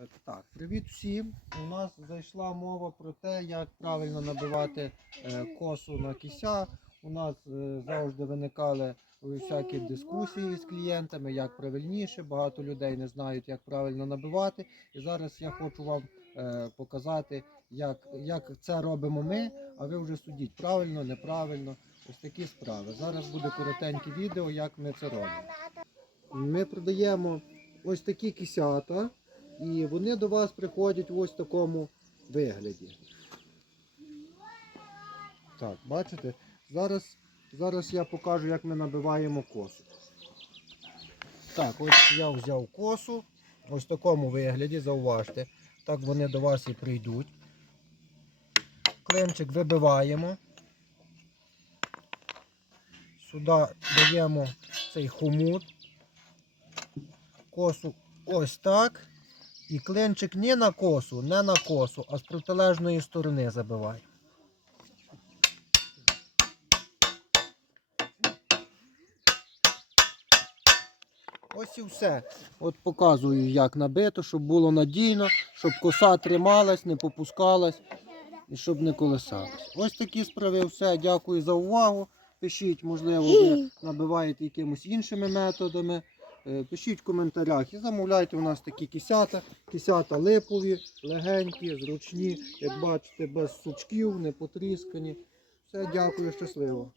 Е, Так, привіт всім. У нас зайшла мова про те, як правильно набивати е, косу на кися. У нас е, завжди виникали всякі дискусії з клієнтами, як правильніше. Багато людей не знають, як правильно набивати. І зараз я хочу вам показати, як, як це робимо ми, а ви вже судіть правильно, неправильно. Ось такі справи. Зараз буде коротеньке відео, як ми це робимо. Ми продаємо ось такі кисята. І вони до вас приходять в ось такому вигляді. Так, бачите? Зараз, зараз я покажу, як ми набиваємо косу. Так, ось я взяв косу. Ось в такому вигляді, зауважте. Так вони до вас і прийдуть. Клинчик вибиваємо. Сюди даємо цей хомут. Косу ось так. І клинчик не на косу, не на косу, а з протилежної сторони забивай. Ось і все. От показую, як набито, щоб було надійно, щоб коса трималась, не попускалась і щоб не колесалась. Ось такі справи. Все. Дякую за увагу. Пишіть, можливо, ви набиваєте якимось іншими методами. Е, Пишіть в коментарях і замовляйте у нас такі кисята. Кисята липові, легенькі, зручні, як бачите, без сучків, не потріскані. Все, дякую, щасливо.